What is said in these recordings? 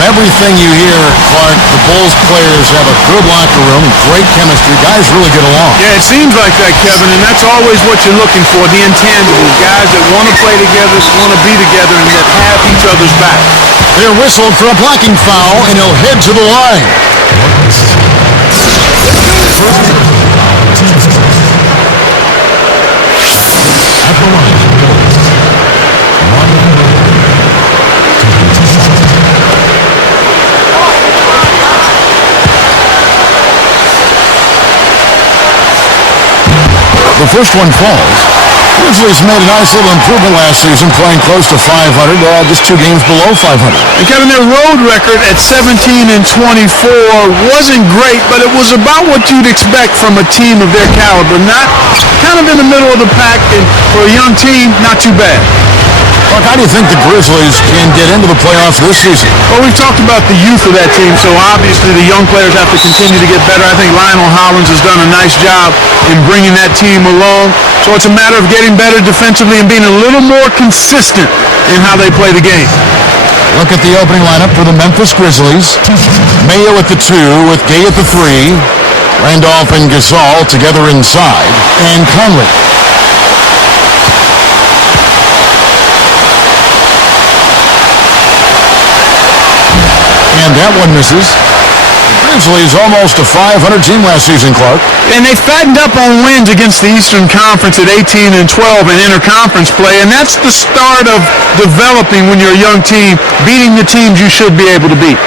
From everything you hear, Clark, the Bulls players have a good locker room, great chemistry. Guys really get along. Yeah, it seems like that, Kevin, and that's always what you're looking for, the intangibles. Guys that want to play together, want to be together, and that have each other's back. They're whistled for a blocking foul, and he'll head to the line. At the line, the first one falls. Grizzlies made a nice little improvement last season, playing close to 500, just 2 games below 500. And Kevin, their road record at 17-24 wasn't great, but it was about what you'd expect from a team of their caliber. Not kind of in the middle of the pack, and for a young team, not too bad. Look, how do you think the Grizzlies can get into the playoffs this season? Well, we've talked about the youth of that team, so obviously the young players have to continue to get better. I think Lionel Hollins has done a nice job in bringing that team along. So it's a matter of getting better defensively and being a little more consistent in how they play the game. Look at the opening lineup for the Memphis Grizzlies. Mayo at the 2, with Gay at the 3. Randolph and Gasol together inside. And Conley. And that one misses. The Grizzlies almost a 500 team last season, Clark. And they fattened up on wins against the Eastern Conference at 18-12 in interconference play, and that's the start of developing when you're a young team, beating the teams you should be able to beat.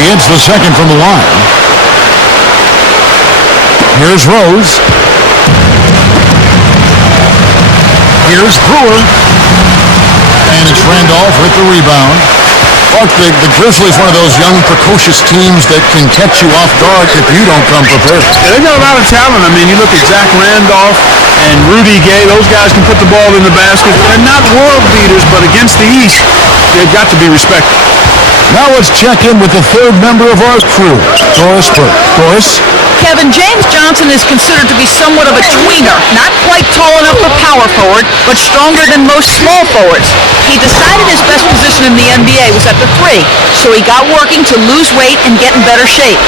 He hits the second from the line. Here's Rose. Here's Brewer. And it's Randolph with the rebound. Clark, the Grizzlies, one of those young, precocious teams that can catch you off guard if you don't come prepared. Yeah, they've got a lot of talent. I mean, you look at Zach Randolph and Rudy Gay. Those guys can put the ball in the basket. They're not world beaters, but against the East, they've got to be respected. Now let's check in with the third member of our crew, Doris Burke. Doris? Kevin, James Johnson is considered to be somewhat of a tweener. Not quite tall enough for power forward, but stronger than most small forwards. He decided his best position in the NBA was at the 3, so he got working to lose weight and get in better shape.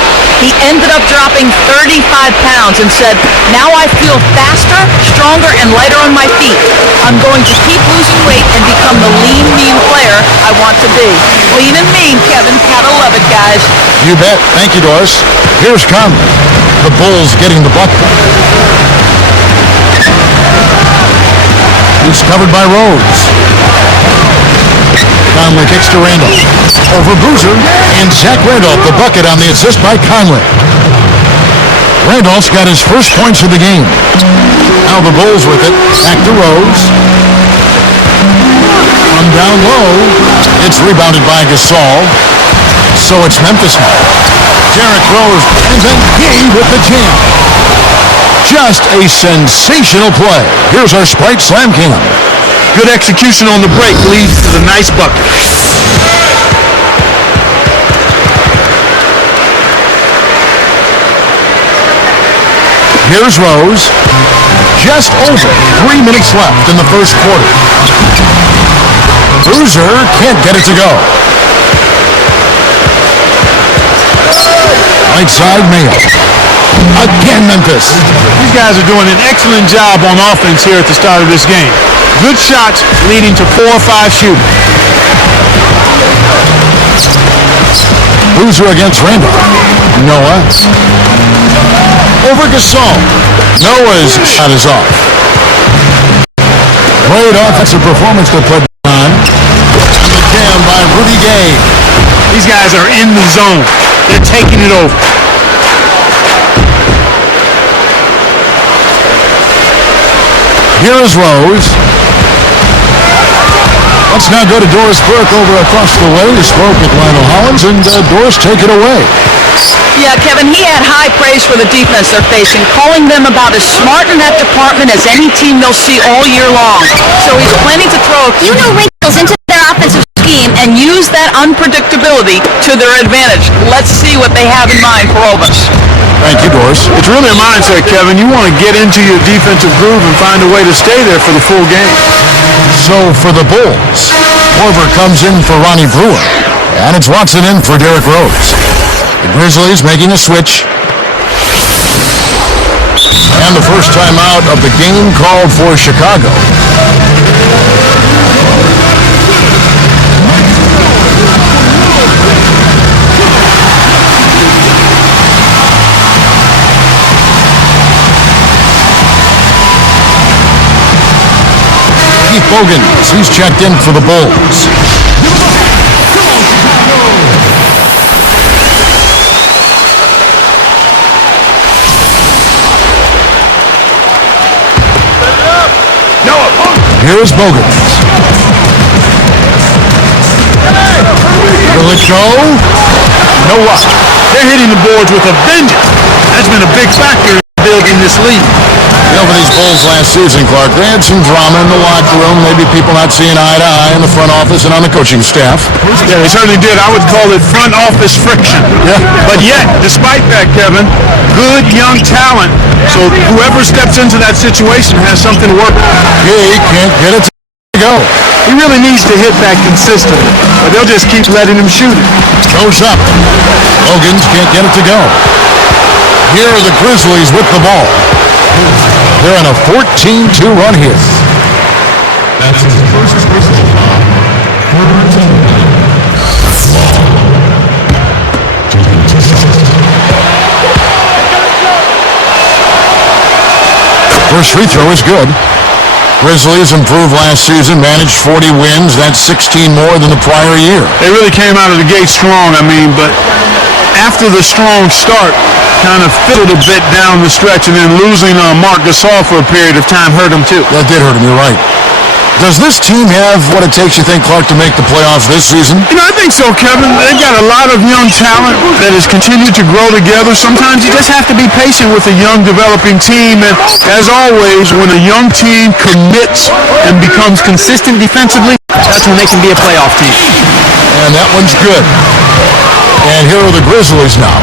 He ended up dropping 35 pounds and said, "Now I feel faster, stronger, and lighter on my feet. I'm going to keep losing weight and become the lean, mean player I want to be." Lean and mean, Kevin. Gotta love it, guys. You bet. Thank you, Doris. Here's Conley. The Bulls getting the bucket. He's covered by Rose. Conley kicks to Randolph. Over Boozer. And Zach Randolph, the bucket on the assist by Conley. Randolph's got his first points of the game. Now the Bulls with it. Back to Rose. From down low. It's rebounded by Gasol. So it's Memphis now. Derrick Rose, and then Gay with the jam. Just a sensational play. Here's our Sprite Slam Cam. Good execution on the break leads to the nice bucket. Here's Rose. Just over 3 minutes left in the first quarter. Boozer can't get it to go. Right side, Mayo. Again, Memphis. These guys are doing an excellent job on offense here at the start of this game. Good shots leading to 4 or 5 shooting. Boozer against Randolph. Noah. Over Gasol. Noah's shot is off. Great offensive performance to put on. And the jam by Rudy Gay. These guys are in the zone. They're taking it over. Here is Rose. Let's now go to Doris Burke over across the way who spoke with Lionel Hollins, and Doris, take it away. Yeah, Kevin, he had high praise for the defense they're facing, calling them about as smart in that department as any team they'll see all year long. So he's planning to throw a few new wrinkles into their offensive scheme and use that unpredictability to their advantage. Let's see what they have in mind for all of us. Thank you, Doris. It's really a mindset, Kevin. You want to get into your defensive groove and find a way to stay there for the full game. So for the Bulls, Korver comes in for Ronnie Brewer, and it's Watson in for Derrick Rose. The Grizzlies making a switch. And the first time out of the game called for Chicago. Keith Bogans, he's checked in for the Bulls. Here's Bogans. Will it go? No what? They're hitting the boards with a vengeance. That's been a big factor in building this lead. You know, for these Bulls last season, Clark, they had some drama in the locker room, maybe people not seeing eye to eye in the front office and on the coaching staff. Yeah, they certainly did. I would call it front office friction. Yeah. But yet, despite that, Kevin, good young talent. So whoever steps into that situation has something to work with. He can't get it to go. He really needs to hit that consistently, but they'll just keep letting him shoot it. Goes up. Bogans can't get it to go. Here are the Grizzlies with the ball. They're on a 14-2 run here. That's his first personal foul. Quarter time. Taking 2 shots. First free throw is good. Grizzlies improved last season, managed 40 wins. That's 16 more than the prior year. They really came out of the gate strong, but after the strong start, kind of fiddled a bit down the stretch, and then losing Marc Gasol for a period of time hurt him too. That did hurt him, you're right. Does this team have what it takes, you think, Clark, to make the playoffs this season? I think so, Kevin. They've got a lot of young talent that has continued to grow together. Sometimes you just have to be patient with a young developing team, and as always, when a young team commits and becomes consistent defensively, that's when they can be a playoff team. And that one's good. And here are the Grizzlies now.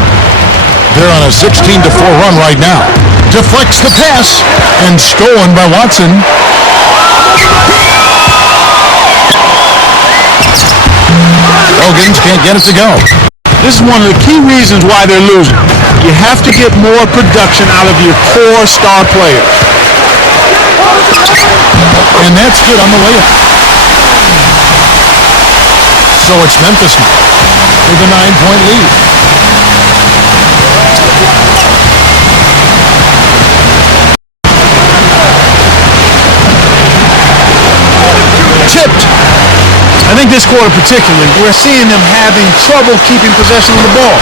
They're on a 16-4 run right now. Deflects the pass, and stolen by Watson. Bogans can't get it to go. This is one of the key reasons why they're losing. You have to get more production out of your core star players. And that's good on the layup. So it's Memphis now with a 9-point lead. Tipped. I think this quarter particularly, we're seeing them having trouble keeping possession of the ball.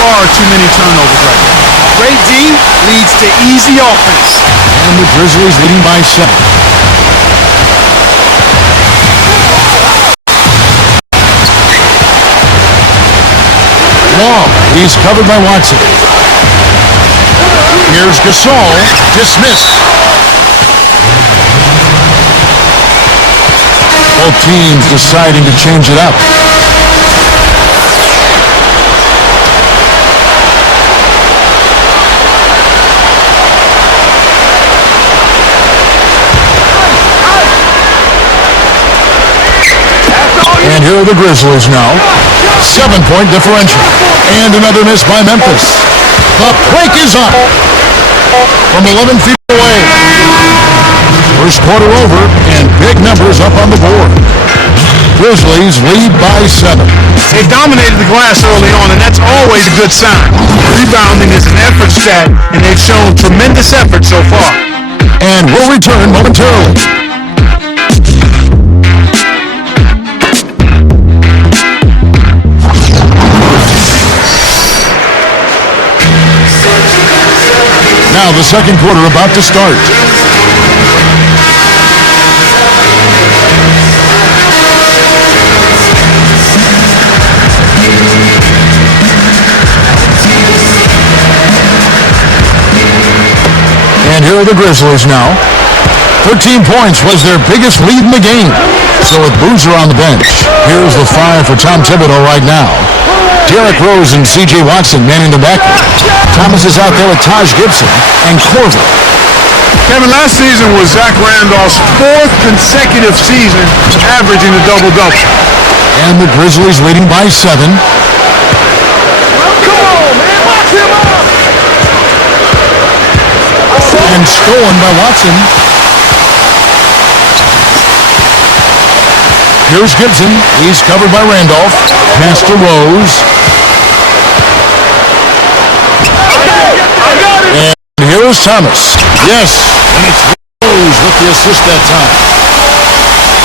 Far too many turnovers right now. Great D leads to easy offense. And the Grizzlies leading by 7. Long, he's covered by Watson. Here's Gasol, dismissed. Both teams deciding to change it up. And here are the Grizzlies now. 7-point differential. And another miss by Memphis. The break is up from 11 feet away. First quarter over, and big numbers up on the board. Grizzlies lead by 7. They've dominated the glass early on, and that's always a good sign. Rebounding is an effort stat, and they've shown tremendous effort so far. And we'll return momentarily. Now the second quarter about to start. And here are the Grizzlies now. 13 points was their biggest lead in the game. So with Boozer on the bench, here's the five for Tom Thibodeau right now. Derrick Rose and C.J. Watson manning the back. Thomas is out there with Taj Gibson and Corver. Kevin, last season was Zach Randolph's fourth consecutive season averaging a double-double. And the Grizzlies leading by 7. Come on, man, lock him up! And stolen by Watson. Here's Gibson. He's covered by Randolph. Pass to Rose. And here is Thomas. Yes, and it's Rose with the assist that time.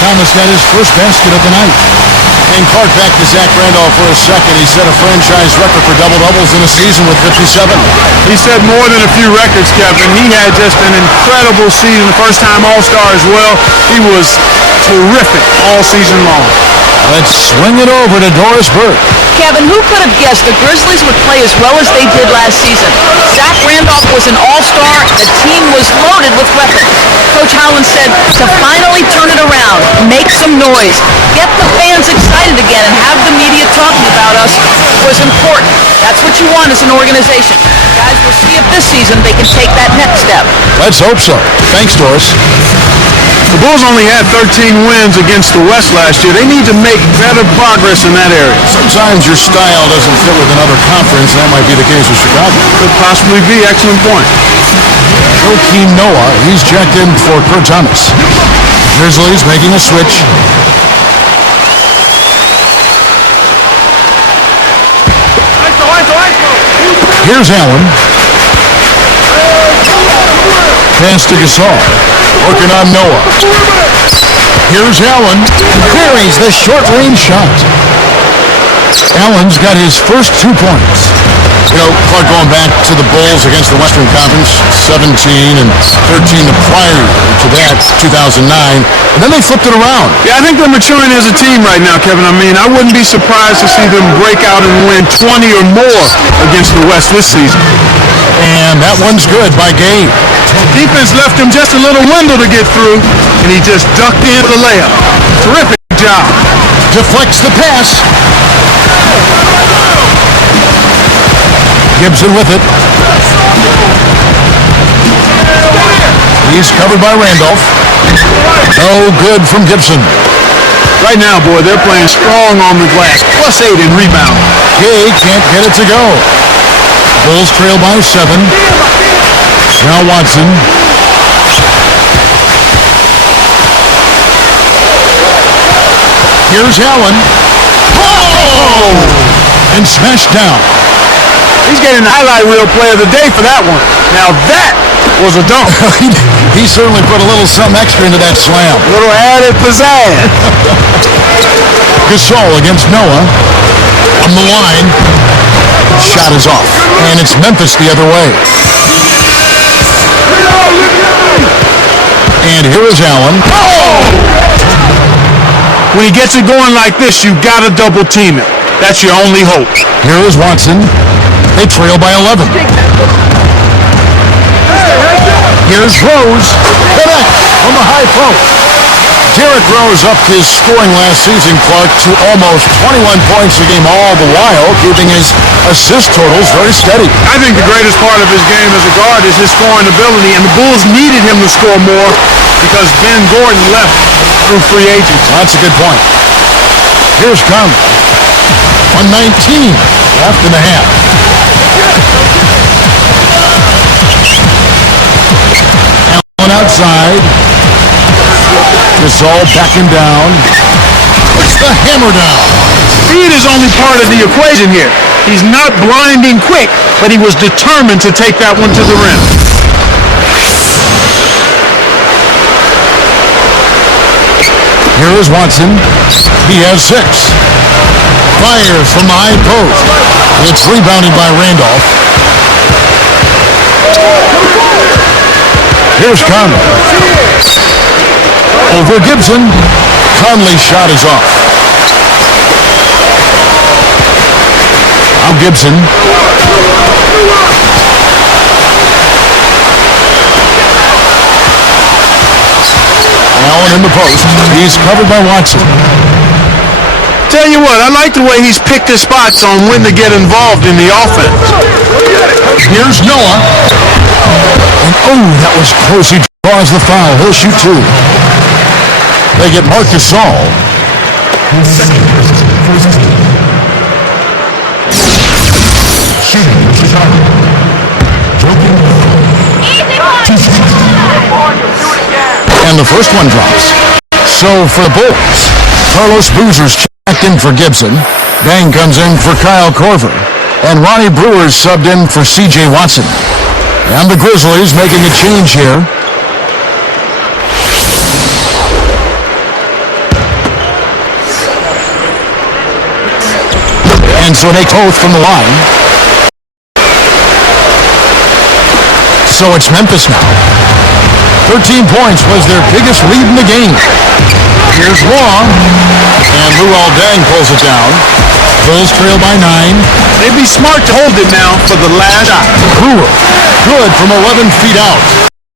Thomas got his first basket of the night. And Clark back to Zach Randolph for a second. He set a franchise record for double-doubles in a season with 57. He set more than a few records, Kevin. He had just an incredible season, first-time All-Star as well. He was terrific all season long. Let's swing it over to Doris Burke. Kevin, who could have guessed the Grizzlies would play as well as they did last season? Zach Randolph was an all-star. The team was loaded with weapons. Coach Howland said to finally turn it around, make some noise, get the fans excited again, and have the media talking about us was important. That's what you want as an organization. Guys, we'll see if this season they can take that next step. Let's hope so. Thanks, Doris. The Bulls only had 13 wins against the West last year. They need to make better progress in that area. Sometimes your style doesn't fit with another conference, and that might be the case with Chicago. Could possibly be. Excellent point. Joakim Noah, he's checked in for Kurt Thomas. Grizzlies making a switch. Here's Allen. Pass to Gasol. Working on Noah. Here's Allen. Buries the short-range shot. Allen's got his first 2 points. You know, Clark, going back to the Bulls against the Western Conference, 17 and 13 the prior to that, 2009, and then they flipped it around. Yeah, I think they're maturing as a team right now, Kevin. I mean, I wouldn't be surprised to see them break out and win 20 or more against the West this season. And that one's good by Gabe. Defense left him just a little window to get through, and he just ducked in the layup. Terrific job. Deflects the pass. Gibson with it. He's covered by Randolph. No good from Gibson. Right now, boy, they're playing strong on the glass. +8 in rebound. Gay can't get it to go. Bulls trail by 7. Now Watson. Here's Allen. Oh! And smashed down. He's getting the highlight reel player of the day for that one. Now that was a dunk. He certainly put a little something extra into that slam. A little added pizzazz. Gasol against Noah. On the line. Shot is off. And it's Memphis the other way. And here is Allen. Oh! When he gets it going like this, you got to double team it. That's your only hope. Here is Watson. They trail by 11. Here's Rose. Connect from the high post. Derrick Rose upped his scoring last season, Clark, to almost 21 points a game all the while, keeping his assist totals very steady. I think the greatest part of his game as a guard is his scoring ability, and the Bulls needed him to score more because Ben Gordon left through free agency. That's a good point. Here's Conley. 119 left in the half. Allen outside. Gasol backing down. Puts the hammer down. Speed is only part of the equation here. He's not blinding quick, but he was determined to take that one to the rim. Here is Watson. He has 6. Fires from the high post. It's rebounded by Randolph. Here's Conley. Over Gibson. Conley's shot is off. Now Gibson. Allen in the post. He's covered by Watson. Tell you what, I like the way he's picked his spots on when to get involved in the offense. Here's Noah. And that was close. He draws the foul. He'll shoot two. They get Marc Gasol. Shooting Chicago. And the first one drops. So for the Bulls, Carlos Boozer's checked in for Gibson. Dang comes in for Kyle Korver. And Ronnie Brewer's subbed in for C.J. Watson. And the Grizzlies making a change here. And so they both from the line. So it's Memphis now. 13 points was their biggest lead in the game. Here's Wong. And Luol Deng pulls it down. Bulls trail by 9. They'd be smart to hold it now for the last shot. Brewer, good from 11 feet out.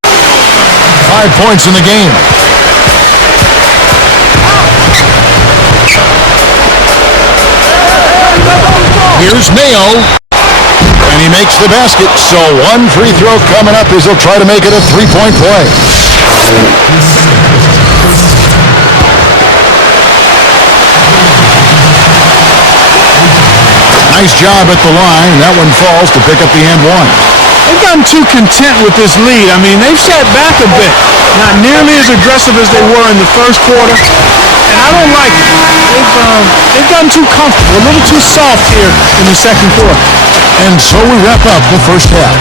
5 points in the game. Here's Mayo. And he makes the basket. So one free throw coming up as he'll try to make it a three-point play. Nice job at the line. That one falls to pick up the and one. They've gotten too content with this lead. I mean, they've sat back a bit. Not nearly as aggressive as they were in the first quarter. And I don't like it. They've gotten too comfortable, a little too soft here in the second quarter. And so we wrap up the first half.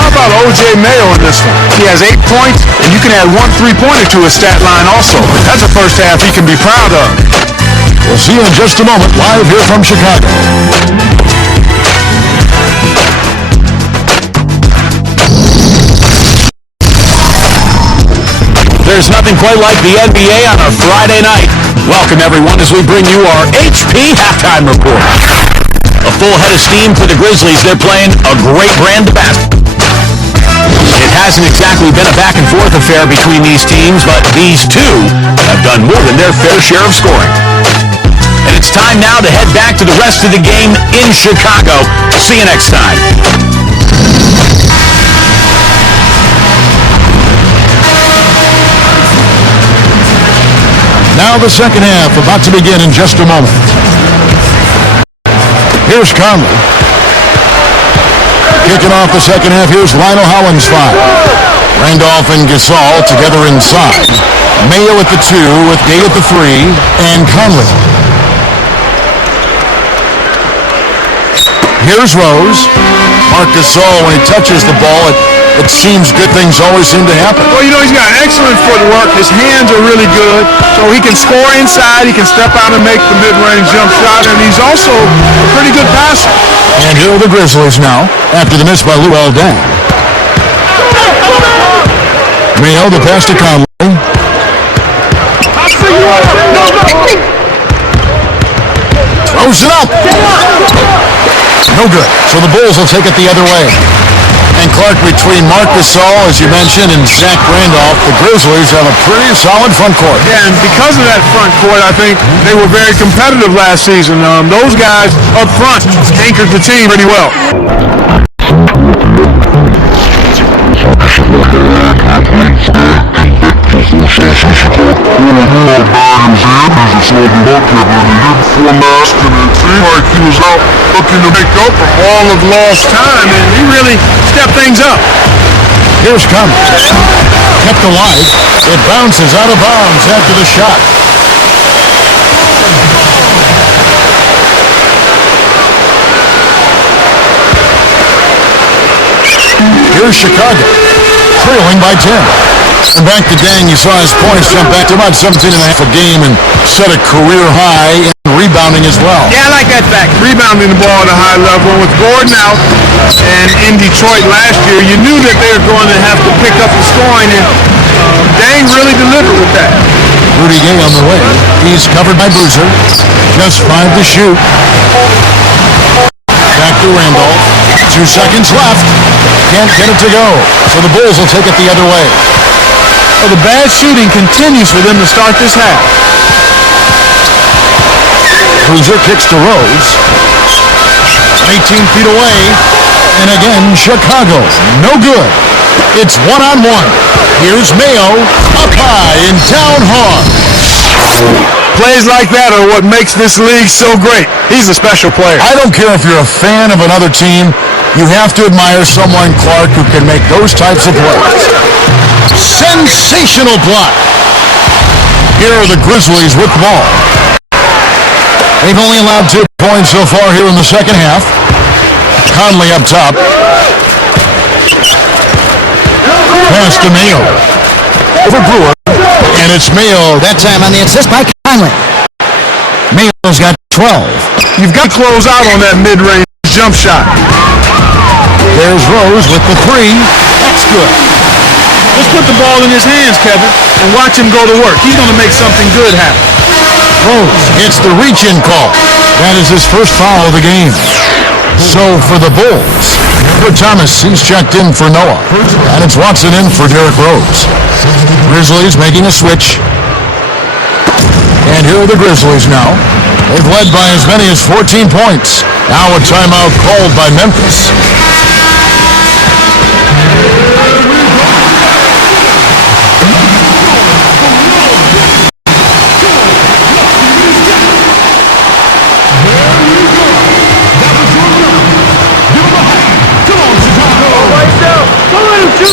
How about O.J. Mayo in this one? He has 8 points, and you can add 1 3-pointer to his stat line also. That's a first half he can be proud of. We'll see you in just a moment, live here from Chicago. There's nothing quite like the NBA on a Friday night. Welcome, everyone, as we bring you our HP Halftime Report. A full head of steam for the Grizzlies. They're playing a great brand of basketball. It hasn't exactly been a back-and-forth affair between these teams, but these two have done more than their fair share of scoring. And it's time now to head back to the rest of the game in Chicago. See you next time. Now the second half about to begin in just a moment. Here's Conley. Kicking off the second half, here's Lionel Hollins 5. Randolph and Gasol together inside. Mayo at the 2 with Gay at the 3 and Conley. Here's Rose. Marc Gasol, when he touches the ball, it seems good things always seem to happen. Well, you know, he's got excellent footwork. His hands are really good. So he can score inside. He can step out and make the mid-range jump shot. And he's also a pretty good passer. And here are the Grizzlies now, after the miss by Luol Deng. Mayo, the pass to Conley. Throws it up. No good. So the Bulls will take it the other way. And Clark, between Marc Gasol, as you mentioned, and Zach Randolph, the Grizzlies have a pretty solid front court. Yeah, and because of that front court, I think they were very competitive last season. Those guys up front anchored the team pretty well. Like he was out looking to make up for all of lost time, and He really stepped things up. Here's Cummins. Kept alive. It bounces out of bounds after the shot. Here's Chicago, trailing by 10. And back to Deng, you saw his points jump back to about 17 and a half a game and set a career high in rebounding as well. Yeah, I like that fact. Rebounding the ball at a high level. With Gordon out and in Detroit last year, you knew that they were going to have to pick up the scoring, and Deng really delivered with that. Rudy Gay on the way. He's covered by Boozer. Just 5 to shoot. Back to Randolph. 2 seconds left. Can't get it to go. So the Bulls will take it the other way. Well, the bad shooting continues for them to start this half. Cruiser kicks to Rose. 18 feet away. And again, Chicago. No good. It's one-on-one. Here's Mayo. Up high and down hard. Plays like that are what makes this league so great. He's a special player. I don't care if you're a fan of another team. You have to admire someone, Clark, who can make those types of plays. Sensational block. Here are the Grizzlies with the ball. They've only allowed 2 points so far here in the second half. Conley up top. Pass to Mayo. Over Brewer. And it's Mayo. That time on the assist by Conley. Mayo's got 12. You've got to close out on that mid-range jump shot. There's Rose with the 3. That's good. Just put the ball in his hands, Kevin, and watch him go to work. He's going to make something good happen. Rose gets the reach-in call. That is his first foul of the game. So for the Bulls, Edward Thomas, he's checked in for Noah. And it's Watson in for Derrick Rose. Grizzlies making a switch. And here are the Grizzlies now. They've led by as many as 14 points. Now a timeout called by Memphis.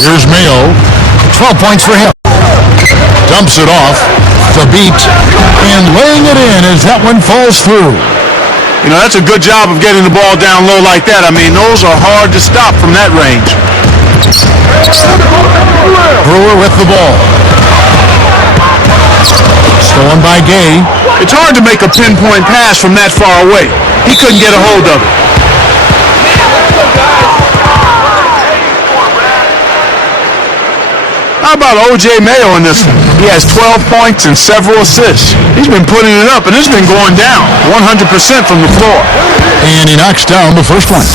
Here's Mayo. 12 points for him. Dumps it off. The beat. And laying it in as that one falls through. You know, that's a good job of getting the ball down low like that. I mean, those are hard to stop from that range. Brewer with the ball. Stolen by Gay. It's hard to make a pinpoint pass from that far away. He couldn't get a hold of it. How about O.J. Mayo in this one? He has 12 points and several assists. He's been putting it up, and it's been going down 100% from the floor. And he knocks down the first one.